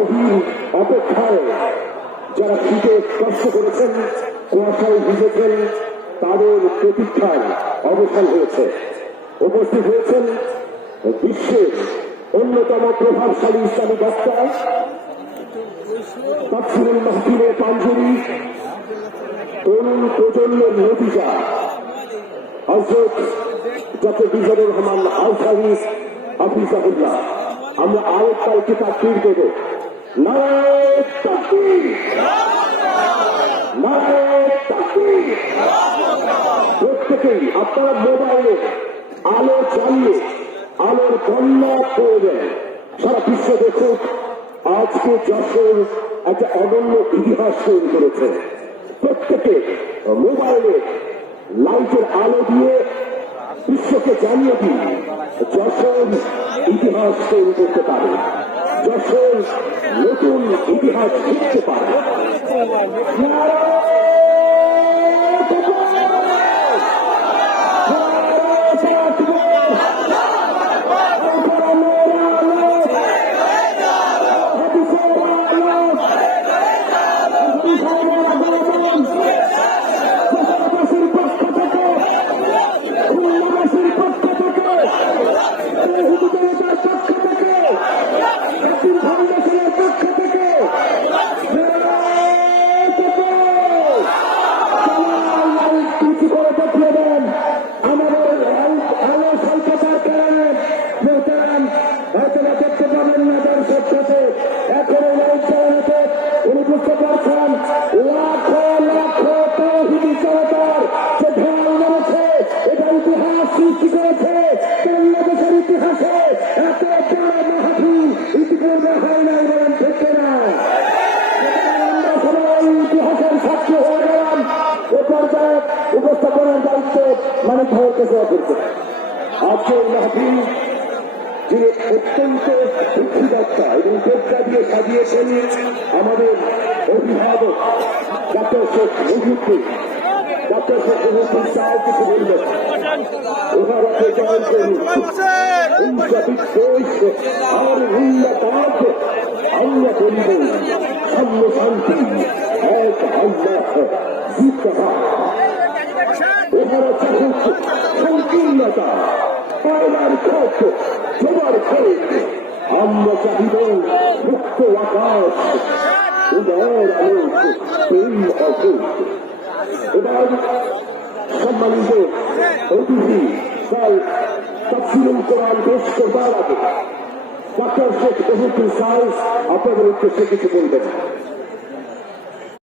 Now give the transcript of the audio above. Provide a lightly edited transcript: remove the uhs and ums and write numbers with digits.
অধীর অপেক্ষায় যারা শীতে কষ্ট করেছেন, কুয়াশায় ভিজেছেন, তাদের প্রতীক্ষার অবসান হয়েছে। উপস্থিত হয়েছেন বিশ্বের অন্যতম প্রভাবশালী ইসলামী বক্তা তাফসীরুল মাহফিলের পাঞ্জেরী, তরুণ প্রজন্মের নতিজা হযরত ডক্টর মিজানুর রহমান আজহারী হাফিজাহুল্লাহ। আমরা আরেকটা তাকবীর দেব। নারায়ে তাকবীর, নারায়ে তাকবীর। প্রত্যেকেই আপনারা মোবাইলে আলো জ্বালিয়ে আলোর বন্যা করবেন। সারা বিশ্ব দেখুক আজকে যশোর একটা অনন্য ইতিহাস তৈরি করেছে। প্রত্যেকে মোবাইলে লাইটের আলো দিয়ে বিশ্বকে জানিয়ে দিন যশোর ইতিহাস তৈরি করতে পারে, যশোর নতুন ইতিহাস লিখতে পারে। উপস্থাপনার দায়িত্ব মানিক ভাইয়ের কাছে করছে। আজকে মাহফিল যিনি অত্যন্ত বুদ্ধিদত্তা এবং প্রজ্ঞা দিয়ে সাজিয়েছেন আমাদের অভিভাবক ডক্টর শেখ মুজিবুদ্দিন। ডক্টর শেখ মুজিবুদ্দিন সাহেব কিছু বলবেন, ওভারকে জয়েন করুন। আর উন্নতাক আল্লাহ বলিব সাম্য শান্তি এক আল্লাহ জিতহা। ওভারা চাহুক সংকীর্ণতা পায়নার খোঁজ জোবার খোঁজ। আমরা চাহিব মুক্ত আকাশ, উদার আলোক, প্রেম অকুট। এবার সম্মানিত অতিথি স্যার তাফসীরুল কোরআন পেশ করবার আগে ডক্টর শেখ মুজিবুদ্দিন সাহেব আপনাদের উদ্দেশ্যে কিছু বলবেন।